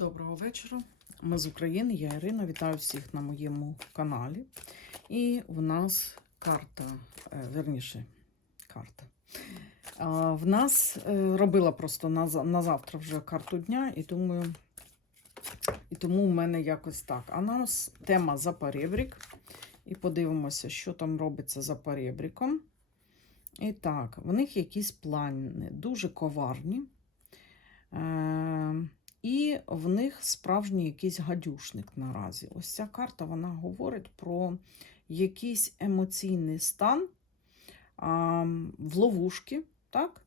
Доброго вечора. Ми з України, я Ірина. Вітаю всіх на моєму каналі. І в нас карта, е, верніше, карта. В нас е, робила просто на, завтра вже карту дня, і думаю, і тому в мене якось так. А нас тема за перебрік. І подивимося, що там робиться за перебріком. І так, в них якісь плани дуже коварні. І в них справжній якийсь гадюшник наразі. Ось ця карта вона говорить про якийсь емоційний стан а, в ловушки, так?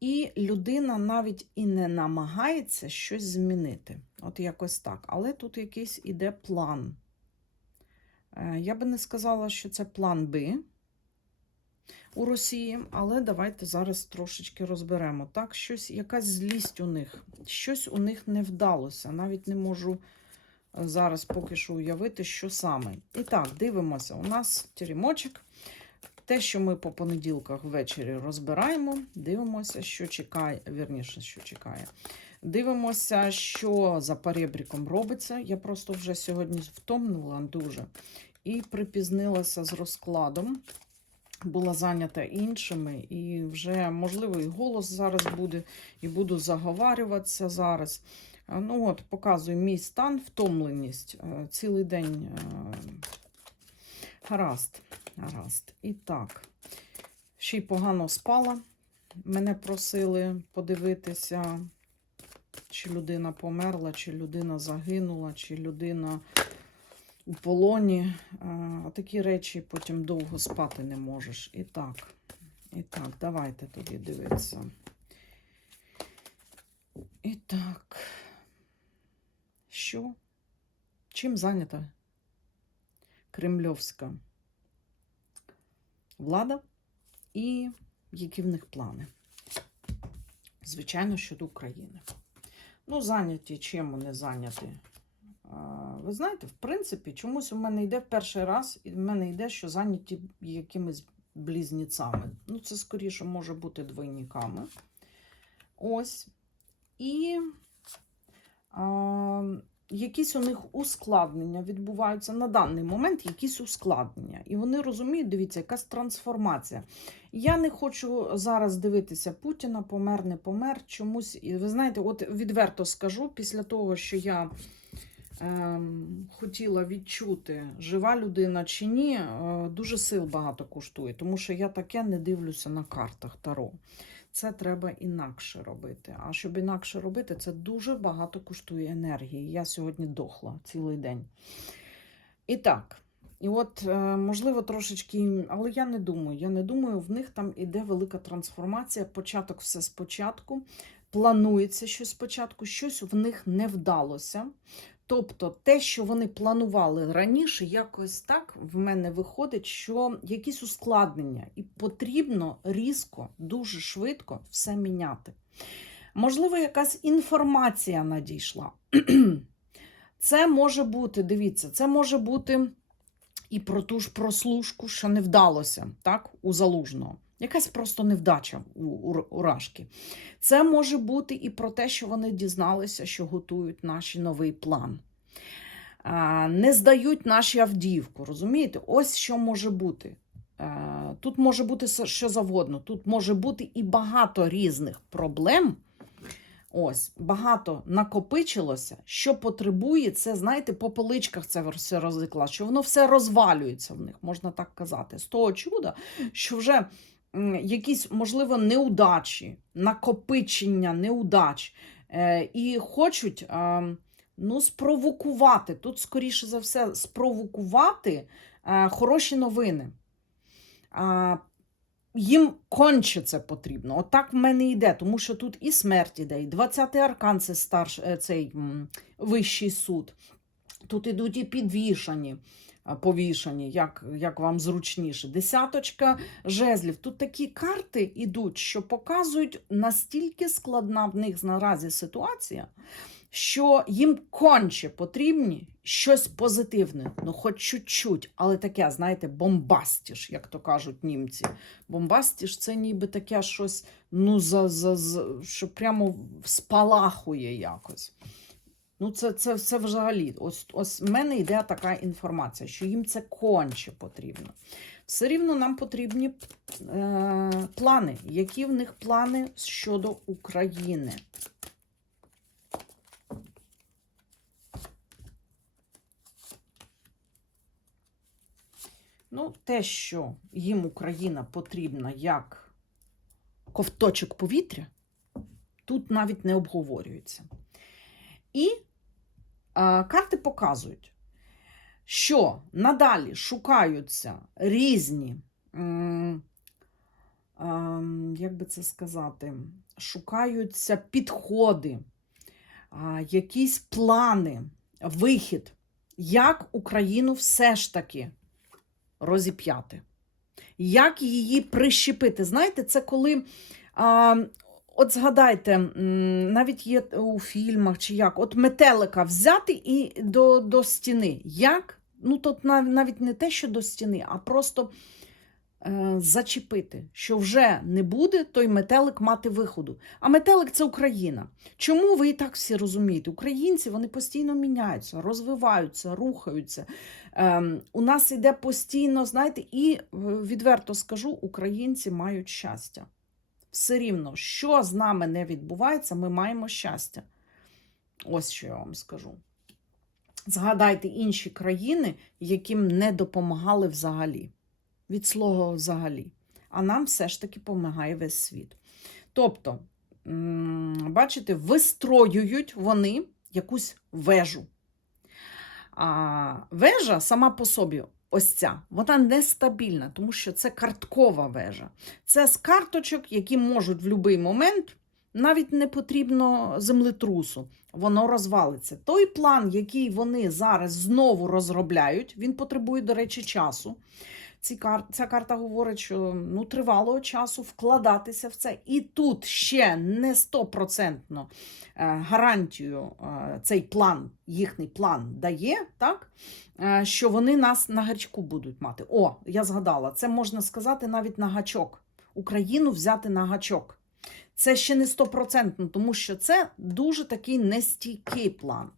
І людина навіть і не намагається щось змінити. От якось так. Але тут якийсь іде план. Е, Я би не сказала, що це план Б у Росії, але давайте зараз трошечки розберемо. Так, щось, якась злість у них, щось у них не вдалося. Навіть не можу е, зараз поки що уявити, що саме. І так, дивимося. У нас теремочок. Те, що ми по понеділках ввечері розбираємо, дивимося, що чекає, вірніше, що чекає. Дивимося, що за перебріком робиться. Я просто вже сьогодні втомнула дуже і припізнилася з розкладом була зайнята іншими, і вже, можливо, і голос зараз буде, і буду заговарюватися зараз. Е, Ну от, Показую мій стан, втомленість. е, Цілий день е, гаразд. гаразд. І так, ще й погано спала. Мене просили подивитися, чи людина померла, чи людина загинула, чи людина у полоні. А такі речі потім довго спати не можеш. І так, і так, давайте тоді дивитися. І так, що? Чим зайнята кремльовська влада і які в них плани? Звичайно, щодо України. Ну, зайняті чим вони зайняті? Ви знаєте, в принципі, чомусь у мене йде в перший раз, і в мене йде, що зайняті якимись близнецами. Ну, це скоріше може бути двойниками. Ось. І а, якісь у них ускладнення відбуваються на даний момент, якісь ускладнення. І вони розуміють, дивіться, якась трансформація. Я не хочу зараз дивитися Путіна, помер, не помер. Чомусь, ви знаєте, от відверто скажу, після того, що я хотіла відчути, жива людина чи ні, е, дуже сил багато коштує, тому що я таке не дивлюся на картах Таро. Це треба інакше робити. А щоб інакше робити, це дуже багато коштує енергії. Я сьогодні дохла цілий день. І так. І от, е, можливо, трошечки, але я не думаю. Я не думаю, в них там іде велика трансформація. Початок все спочатку. Планується щось спочатку, щось в них не вдалося. Тобто те, що вони планували раніше, якось так в мене виходить, що якісь ускладнення, і потрібно різко, дуже швидко все міняти. Можливо, якась інформація надійшла. Це може бути, дивіться, це може бути і про ту ж прослушку, що не вдалося, так, у залужного. Якась просто невдача у, Рашки. Це може бути і про те, що вони дізналися, що готують наш новий план. Не здають наші Авдіївку, розумієте? Ось що може бути. Тут може бути що завгодно. Тут може бути і багато різних проблем. Ось, багато накопичилося, що потребує, це, знаєте, по поличках це все розкла, що воно все розвалюється в них, можна так казати. З того чуда, що вже якісь, можливо, неудачі, накопичення неудач, е, і хочуть ну, спровокувати, тут, скоріше за все, спровокувати е, хороші новини. Їм конче це потрібно. Отак в мене йде, тому що тут і смерть іде, і 20-й аркан це старш, е, цей вищий суд. Тут ідуть і підвішані, повішані, як, як вам зручніше. Десяточка жезлів. Тут такі карти йдуть, що показують настільки складна в них наразі ситуація, що їм конче потрібні щось позитивне, ну хоч чуть-чуть, але таке, знаєте, бомбастіш, як то кажуть німці. Бомбастіш це ніби таке щось, ну, за, за, за, що прямо спалахує якось. Ну, це, це, це взагалі. Ось, ось в мене йде така інформація, що їм це конче потрібно. Все рівно нам потрібні е, плани. Які в них плани щодо України? Ну, те, що їм Україна потрібна як ковточок повітря, тут навіть не обговорюється. І карти показують, що надалі шукаються різні, ем, як би це сказати, шукаються підходи, якісь плани, вихід, як Україну все ж таки розіп'яти. Як її прищепити? Знаєте, це коли. А, От згадайте, навіть є у фільмах чи як, от метелика взяти і до, до стіни. Як? Ну, тут навіть не те, що до стіни, а просто е, зачепити, що вже не буде той метелик мати виходу. А метелик це Україна. Чому ви і так всі розумієте? Українці вони постійно міняються, розвиваються, рухаються. Ем, у нас іде постійно, знаєте, і е, відверто скажу, українці мають щастя. Все рівно, що з нами не відбувається, ми маємо щастя. Ось що я вам скажу. Згадайте інші країни, яким не допомагали взагалі. Від слова взагалі. А нам все ж таки допомагає весь світ. Тобто, бачите, вистроюють вони якусь вежу. А вежа сама по собі, ось ця, вона нестабільна, тому що це карткова вежа. Це з карточок, які можуть в будь-який момент, навіть не потрібно землетрусу, воно розвалиться. Той план, який вони зараз знову розробляють, він потребує, до речі, часу. Ці кар... Ця карта говорить, що ну, тривалого часу вкладатися в це. І тут ще не стопроцентно е, гарантію е, цей план, їхній план дає, так? Е, що вони нас на гачку будуть мати. О, я згадала, це можна сказати навіть на гачок. Україну взяти на гачок. Це ще не стопроцентно, тому що це дуже такий нестійкий план.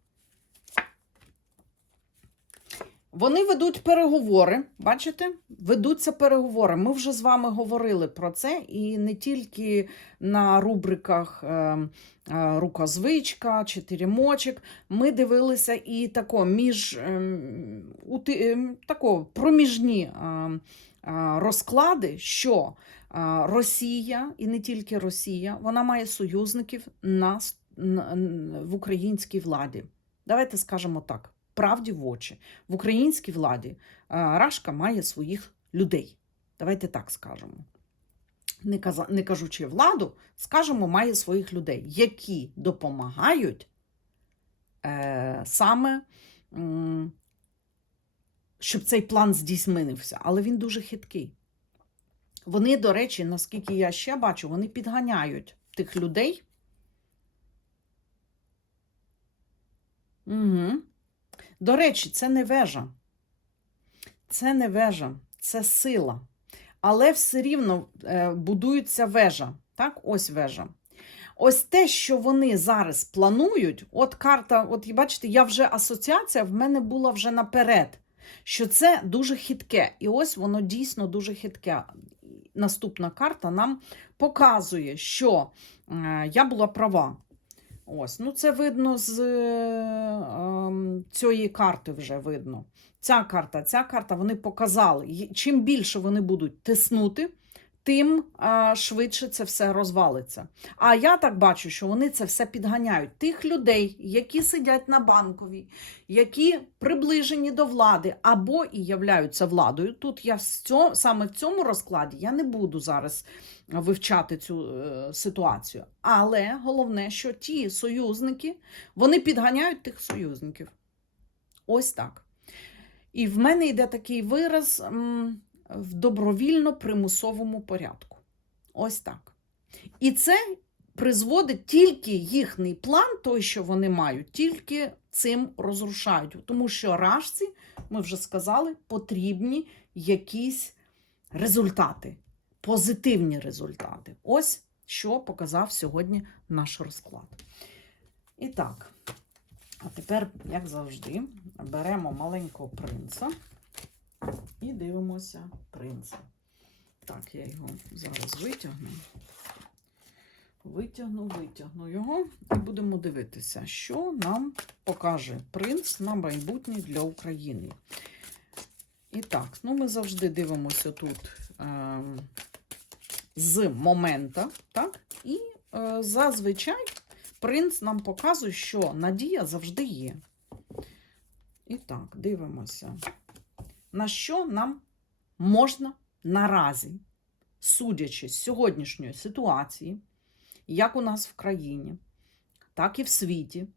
Вони ведуть переговори, бачите? Ведуться переговори. Ми вже з вами говорили про це, і не тільки на рубриках е, е, Рукозвичка чи Теремочок. Ми дивилися і тако між е, у, е, тако, проміжні е, розклади, що Росія, і не тільки Росія, вона має союзників на, в українській владі. Давайте скажемо так правді в очі. В українській владі Рашка має своїх людей. Давайте так скажемо. Не, не кажучи владу, скажемо, має своїх людей, які допомагають е, саме, щоб цей план здійснився. Але він дуже хиткий. Вони, до речі, наскільки я ще бачу, вони підганяють тих людей. Угу. До речі, це не вежа. Це не вежа, це сила. Але все рівно е, будується вежа. Так, ось вежа. Ось те, що вони зараз планують, от карта, от бачите, я вже асоціація в мене була вже наперед, що це дуже хитке. І ось воно дійсно дуже хитке. Наступна карта нам показує, що е, я була права. Ось, ну це видно з е, ем, цієї карти вже видно. Ця карта, ця карта, вони показали. Чим більше вони будуть тиснути, тим швидше це все розвалиться. А я так бачу, що вони це все підганяють. Тих людей, які сидять на банковій, які приближені до влади або і являються владою. Тут я саме в цьому розкладі я не буду зараз вивчати цю е, ситуацію. Але головне, що ті союзники вони підганяють тих союзників. Ось так. І в мене йде такий вираз в добровільно-примусовому порядку. Ось так. І це призводить тільки їхній план, той, що вони мають, тільки цим розрушають. Тому що рашці, ми вже сказали, потрібні якісь результати, позитивні результати. Ось що показав сьогодні наш розклад. І так, а тепер. Як завжди, беремо маленького принца і дивимося принца. Так, я його зараз витягну. Витягну, витягну його і будемо дивитися, що нам покаже принц на майбутнє для України. І так, ну ми завжди дивимося тут е, з момента, так? І е, зазвичай принц нам показує, що надія завжди є. І так, дивимося, на що нам можна наразі, судячи з сьогоднішньої ситуації, як у нас в країні, так і в світі,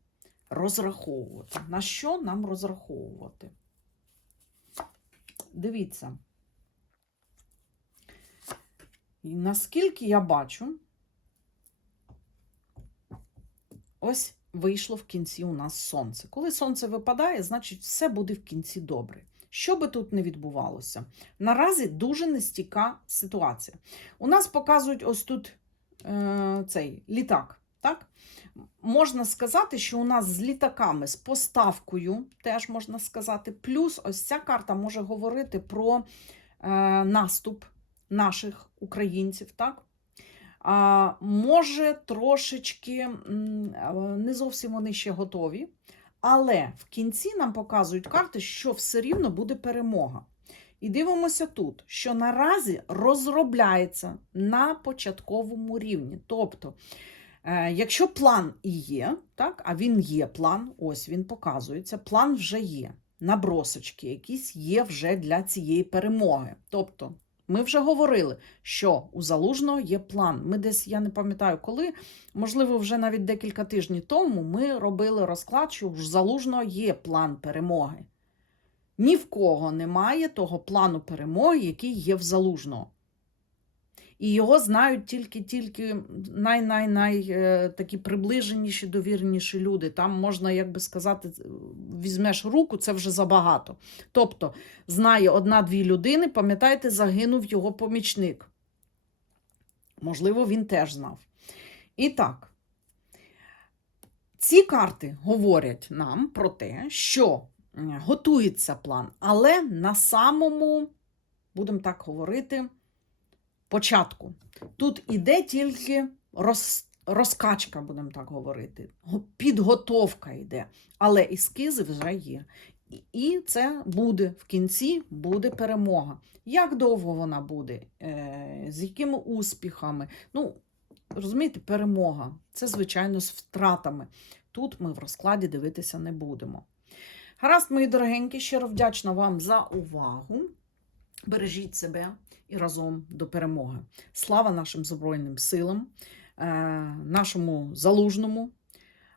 розраховувати. На що нам розраховувати? Дивіться. І наскільки я бачу, ось вийшло в кінці у нас сонце. Коли сонце випадає, значить все буде в кінці добре. Що би тут не відбувалося? Наразі дуже нестійка ситуація. У нас показують ось тут е, цей літак. Так? Можна сказати, що у нас з літаками, з поставкою, теж можна сказати, плюс ось ця карта може говорити про е, наступ наших українців. так? А, може, трошечки е, не зовсім вони ще готові, але в кінці нам показують карти, що все рівно буде перемога. І дивимося тут, що наразі розробляється на початковому рівні. Тобто, е, якщо план і є, так, а він є план, ось він показується, план вже є. Набросочки якісь є вже для цієї перемоги. Тобто, ми вже говорили, що у залужного є план. Ми десь, я не пам'ятаю коли, можливо, вже навіть декілька тижнів тому ми робили розклад, що у залужного є план перемоги. Ні в кого немає того плану перемоги, який є в залужного. І його знають тільки-тільки най-най-най е, такі приближеніші, довірніші люди. Там можна, як би сказати, візьмеш руку, це вже забагато. Тобто, знає одна-дві людини, пам'ятаєте, загинув його помічник. Можливо, він теж знав. І так, ці карти говорять нам про те, що готується план, але на самому, будемо так говорити, початку. Тут іде тільки роз, розкачка, будемо так говорити. Підготовка йде, але ескізи вже є. І- це буде в кінці буде перемога. Як довго вона буде? Е, з якими успіхами? Ну, розумієте, перемога. Це, звичайно, з втратами. Тут ми в розкладі дивитися не будемо. Гаразд, мої дорогенькі, щиро вдячна вам за увагу. Бережіть себе і разом до перемоги. Слава нашим Збройним силам, е, нашому залужному.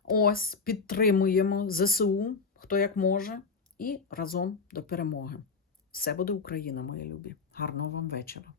Ось підтримуємо ЗСУ, хто як може, і разом до перемоги. Все буде Україна, мої любі. Гарного вам вечора.